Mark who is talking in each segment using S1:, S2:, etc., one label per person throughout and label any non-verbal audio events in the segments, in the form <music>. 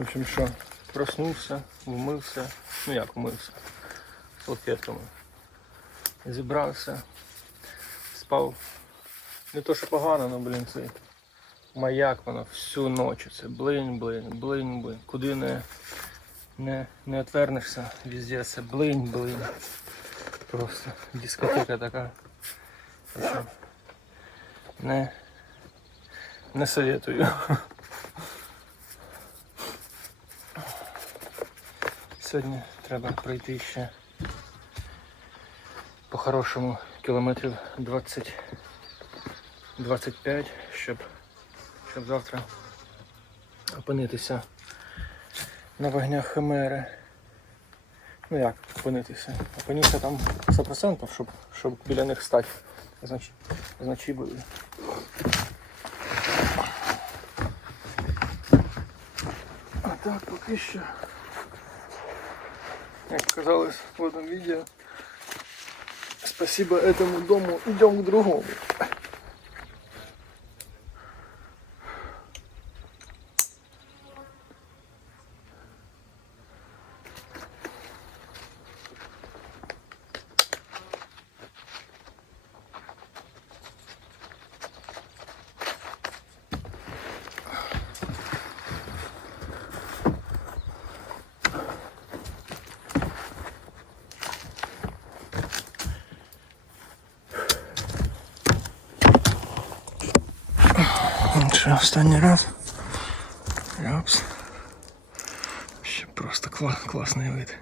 S1: В общем, що, проснувся, вмився. Ну як вмився? Салфетками. Зібрався. Спав. Не то, що погано, але, блін, цей маяк воно всю ніч. Це блин, блин, блин, блин. Куди не, не, не отвернешся, везде це блин, блин. Просто дискотека така. Не, не советую. Сьогодні треба пройти ще по-хорошому кілометрів 20 25, щоб, щоб завтра опинитися на вогнях Химери. Ну як опинитися? Опинився там 100%, щоб, щоб біля них стати. Значить, значить буде. А так, поки що. Як казалось в этом видео, спасибо этому дому, идем к другому. Що, останній раз. Япс. Ще просто кла класний вид.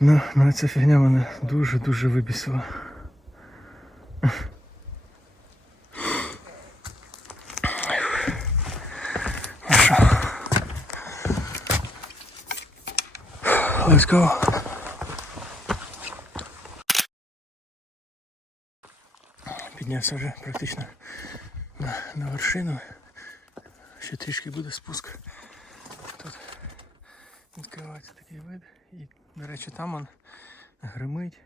S1: Ну, ну ця фігня мене дуже-дуже вибісила. Let's go. Піднявся вже практично на, вершину. Ще трішки буде спуск. Тут відкривається такий вид. І, до речі, там он гримить.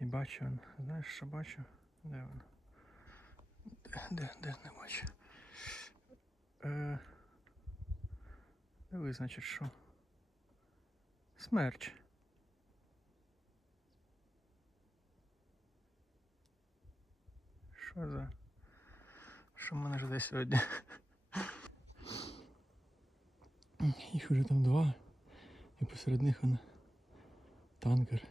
S1: І бачу он. Знаєш, що бачу? Де воно? Де, де, де не бачу. Е, диви, значить, що? Смерч. Що за? Що в мене жде сьогодні? Їх вже там два. І посеред них он танкер.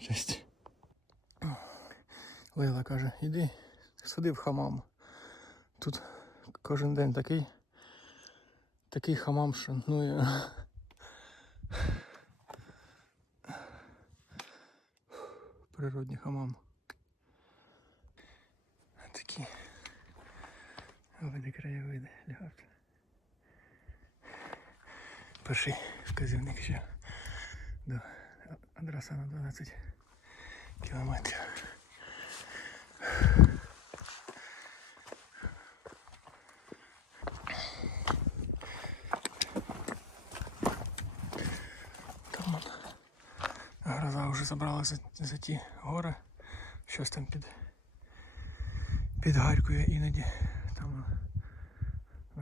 S1: Жесть. Лейла каже, іди сходи в хамам. Тут кожен день такий такий хамам, що ну я. Природний хамам. види краєвиди лягати. Перший вказівник ще до адреса на 12 кілометрів. Там он, гроза вже забрала за, за ті гори. Щось там під підгаркує іноді. Там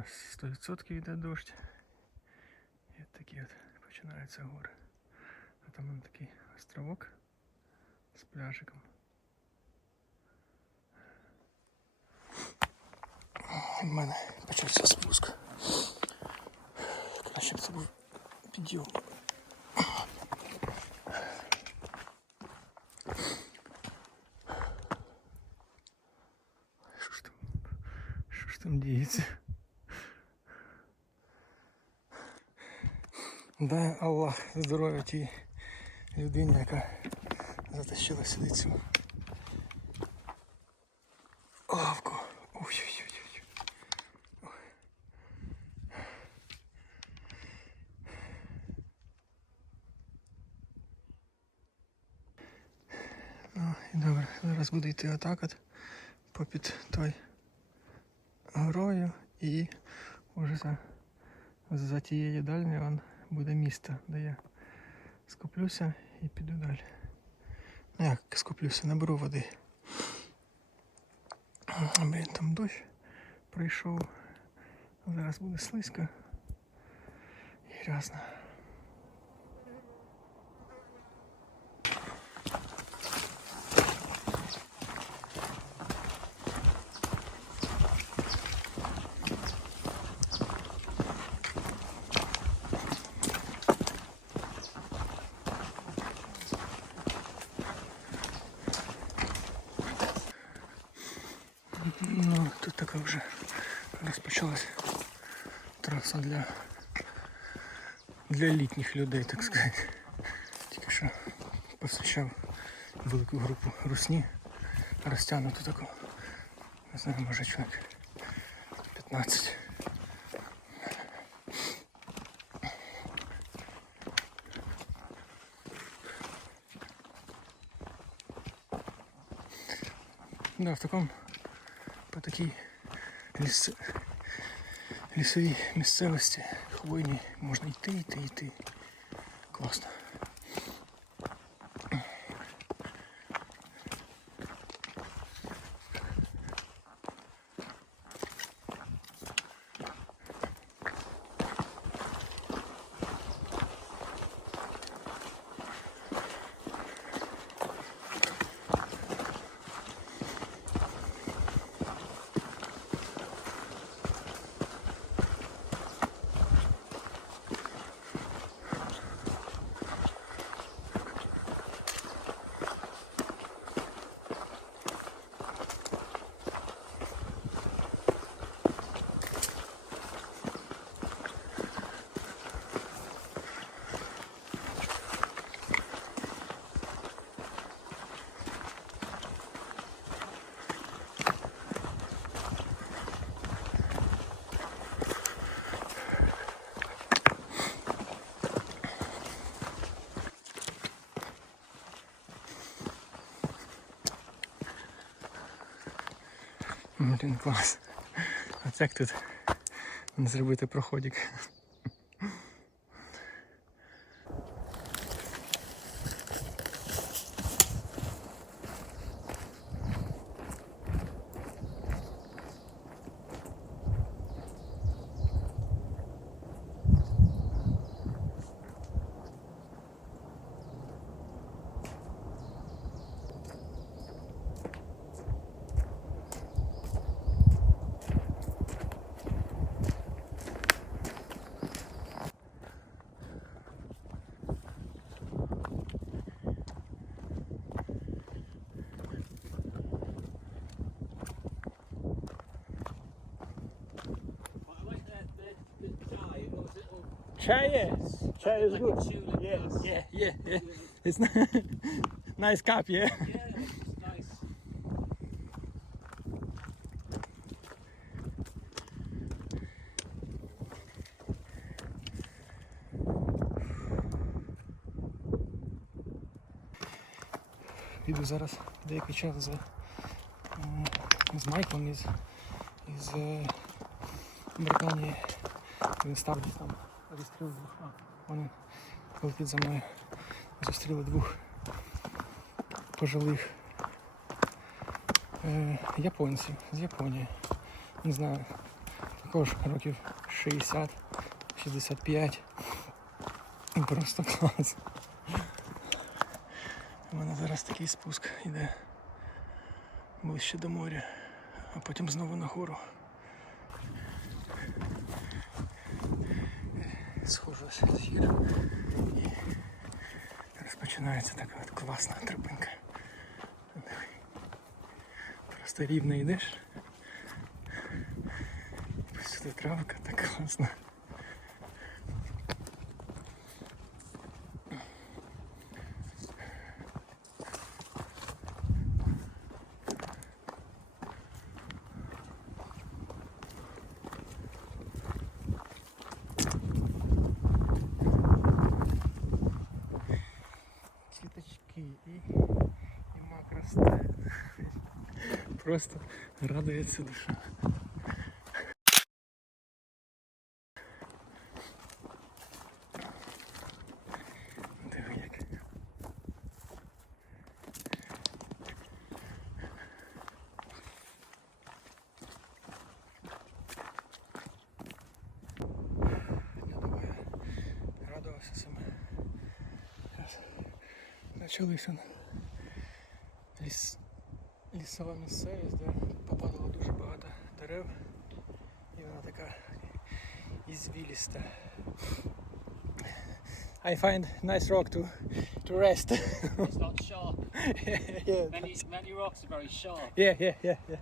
S1: ось 100% йде дощ. І от такі от починаються гори. А там он такий островок з пляжиком. У мене почався спуск. Краще б це був підйом. Дай Аллах здоров'я тій людині, яка затащила сюди цю лавку. Ой-ой-ой. Ну, і добре, зараз буду йти отак от попід той горою і вже за, за тією дальньою буде місто, де я скуплюся і піду далі. Ну як скуплюся, наберу води. Блін, там дощ прийшов, Зараз буде слизько і грязно. тут така вже розпочалась траса для, для літніх людей, так сказати. Тільки що посвящав велику групу русні, розтягнуту таку. Не знаю, може чоловік 15. Да, в такому по такій ліс... лісовій місцевості хвойній можна йти, йти, йти. Класно. Блін, клас. А як тут зробити проходик?
S2: little,
S1: Chai, yes. Chai is
S2: like
S1: good.
S2: a tulip
S1: Yes,
S2: glass.
S1: yeah, yeah, yeah. It's nice cup, yeah.
S2: Yeah, it's nice.
S1: Піду зараз деякий час з, м, з Майклом із, із е, Британії. Він став десь там Зустріли двох. А, вони летять за мною. Зустріли двох пожилих е, японців з Японії. Не знаю, також років 60-65. Просто клас. У мене зараз такий спуск йде ближче до моря, а потім знову на гору. Схожу з гір і розпочинається така от класна тропинка. Просто рівно йдеш. Сюди травка так класно. просто радується душа. Радувався саме. Почалися. лісова місцевість, де попадало дуже багато дерев. І вона така ізвіліста. I find nice rock to, to rest.
S2: It's not sharp. <laughs>
S1: yeah,
S2: Many, many rocks are very sharp.
S1: yeah, yeah, yeah, yeah.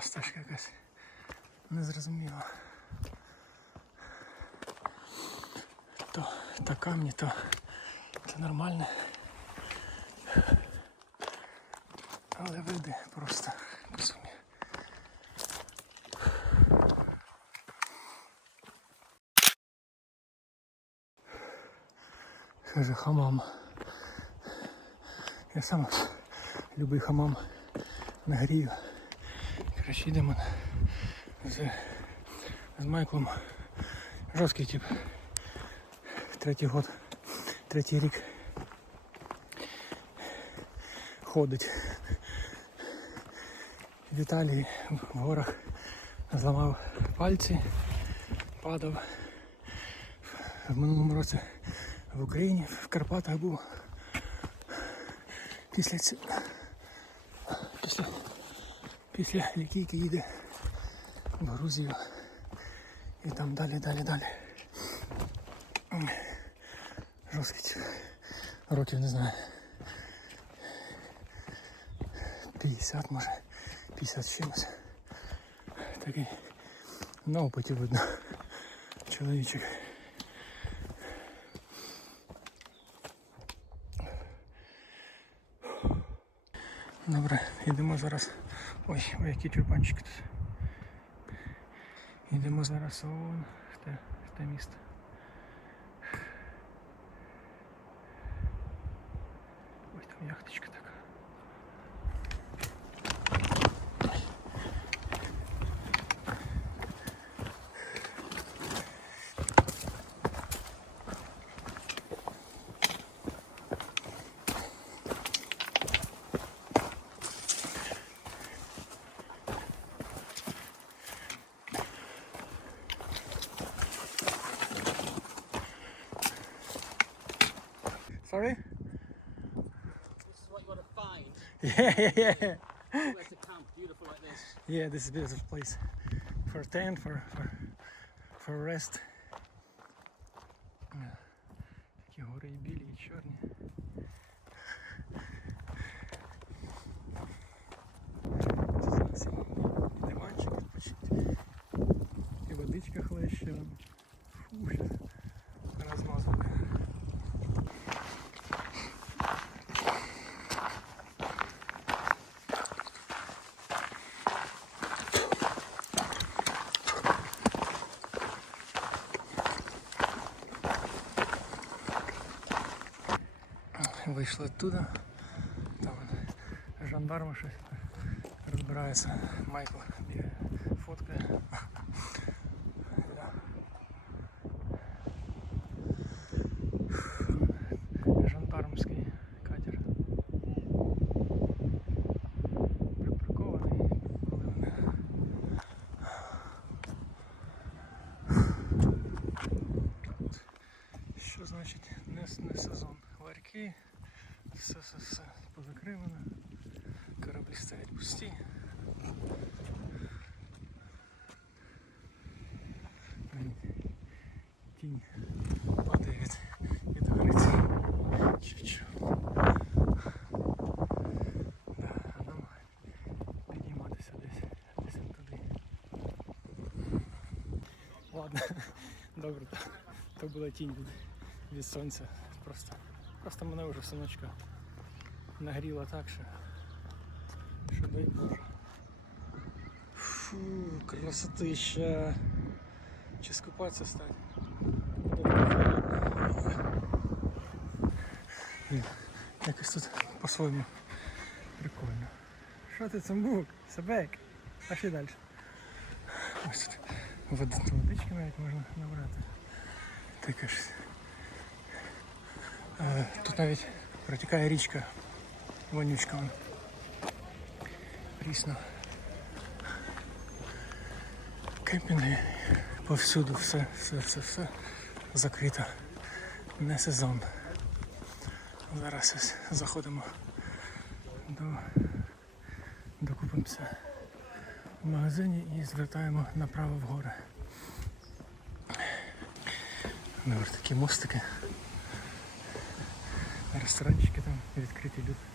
S1: Така стежка якась незрозуміла. То, то камні, то, то нормальне. Але види просто безумні. Це же хамам. Я сам любий хамам нагрію. Коротше, йдемо з, з Майклом. Жорсткий тип. Третій год, третій рік. Ходить. В Італії в горах зламав пальці, падав. В минулому році в Україні, в Карпатах був. Після цього. Після після лікійки їде в Грузію і там далі, далі, далі. Жорсткий років не знаю. 50 може, 50 з чимось. Такий на опиті видно. Чоловічок. Добре, йдемо зараз. Ой, ой, який тюрбанчики тут. Йдемо зараз вон в те, в те місто. Yeah, yeah, yeah.
S2: This. <laughs>
S1: Yeah, this is a beautiful place. For tent, for, for, for rest. Вийшли оттуда. Там от жандарми щось розбирається. Майкл бігає, фоткає. Да. Жандармський катер. Припаркований, коли вони. Що значить не, не сезон? Ларьки, все, все, все позакривано. Кораблі стоять пусті. Блін, Тінь падає від, від гориці. Чуть-чуть. Да, а нам підійматися десь, десь от туди. Ладно, добре, то, то була тінь від, від сонця. Просто, просто мене вже сонечко Нагріло так, що, що дай Боже. Фу, красотища. Чи скупатися стати? Блін, якось тут по-своєму прикольно. Що ти цимбук? Себек? Пошли далі. Ось тут вод- водички навіть можна набрати. Ж. Е, Тут навіть протікає річка вонючка. Прісно. Кемпінги повсюду, все, все, все, все закрито. Не сезон. Зараз ось заходимо до докупимося в магазині і звертаємо направо в гори. Ось такі мостики. Ресторанчики там відкриті люди.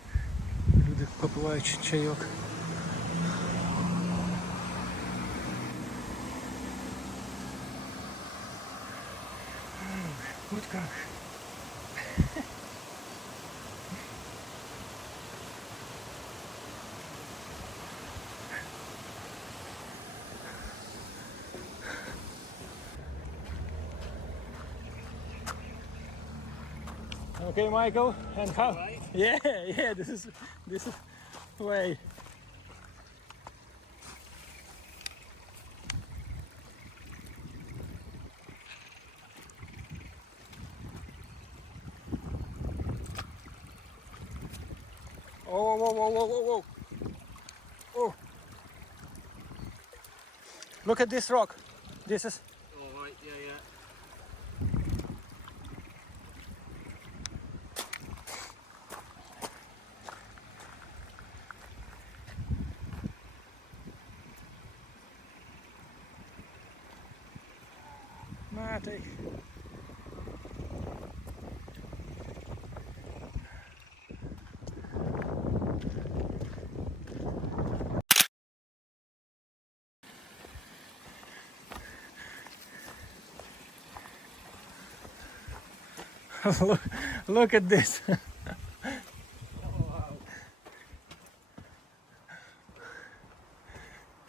S1: Люди попивають чайок. Вот как. Okay, Michael, and how? Yeah, yeah. This is this is way. Oh, whoa, whoa, whoa, whoa, whoa. Oh. Look at this rock. This is На, take. <laughs> look, look at this.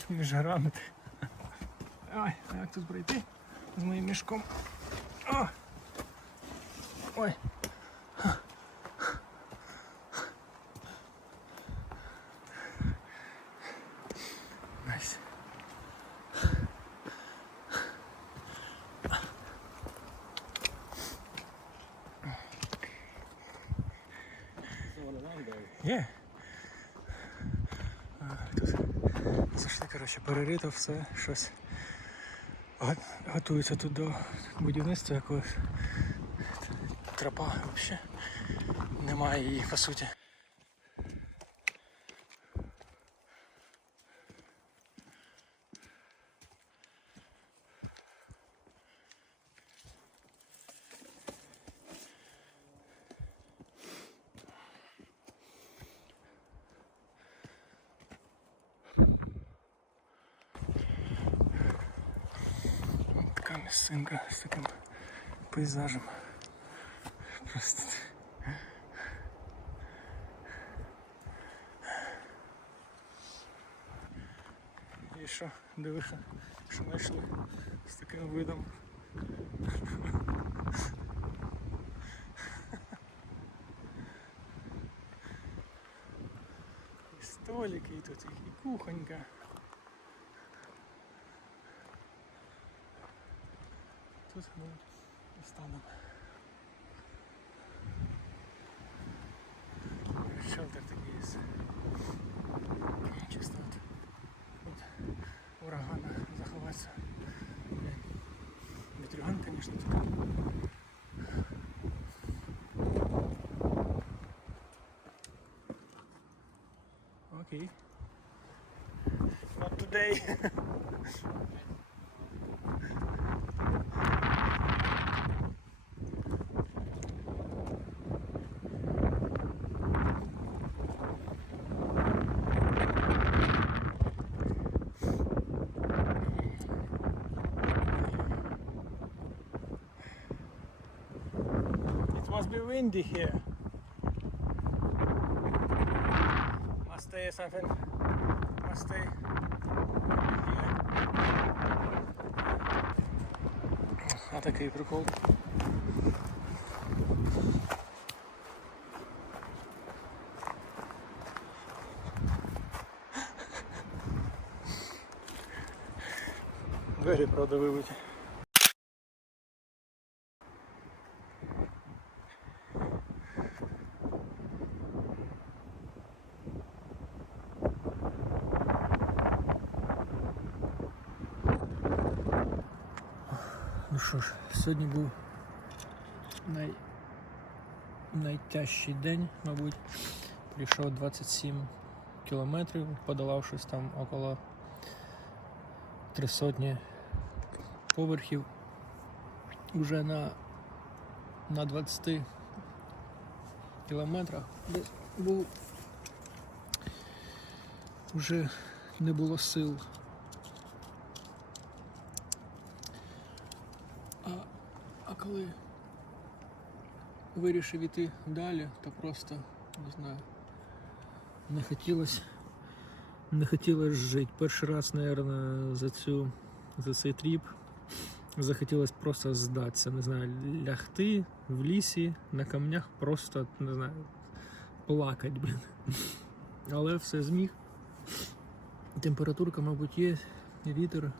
S1: Між гранати. Ой, а як тут пройти з моїм мішком? О! Ой. Найс. Є. Тут зайшли, коротше, перерито все, щось. Го- Готується тут до будівництва якогось. Тропа взагалі. Немає її по суті. місцинка з таким пейзажем. Просто. І що, дивися, що знайшли з таким видом. І столики, і тут і кухонька. Ми і станемо. Шелтер такий є. Чисто от, урагана заховатися. Вітрюган, звісно, тут. Окей. Not today. <laughs> must be windy here. Must stay something. Must stay here. А такий прикол. Двері продавили. Що ж, сьогодні був най... найтяжчий день, мабуть. Прийшов 27 кілометрів, подолав щось там около три сотні поверхів. Уже на, на 20 кілометрах був. Уже не було сил. А, а коли вирішив іти далі, то просто не знаю. Не хотілося. Не хотілося жити. Перший раз, мабуть, за за цей тріп захотілося просто здатися. Не знаю, лягти в лісі на камнях, просто не знаю, плакати, блін. Але все зміг. Температурка, мабуть, є, вітер.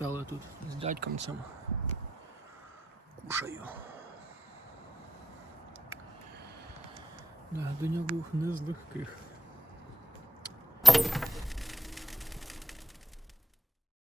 S1: Стали тут з дядьком цим. Кушаю. Да, до нього був не з легких.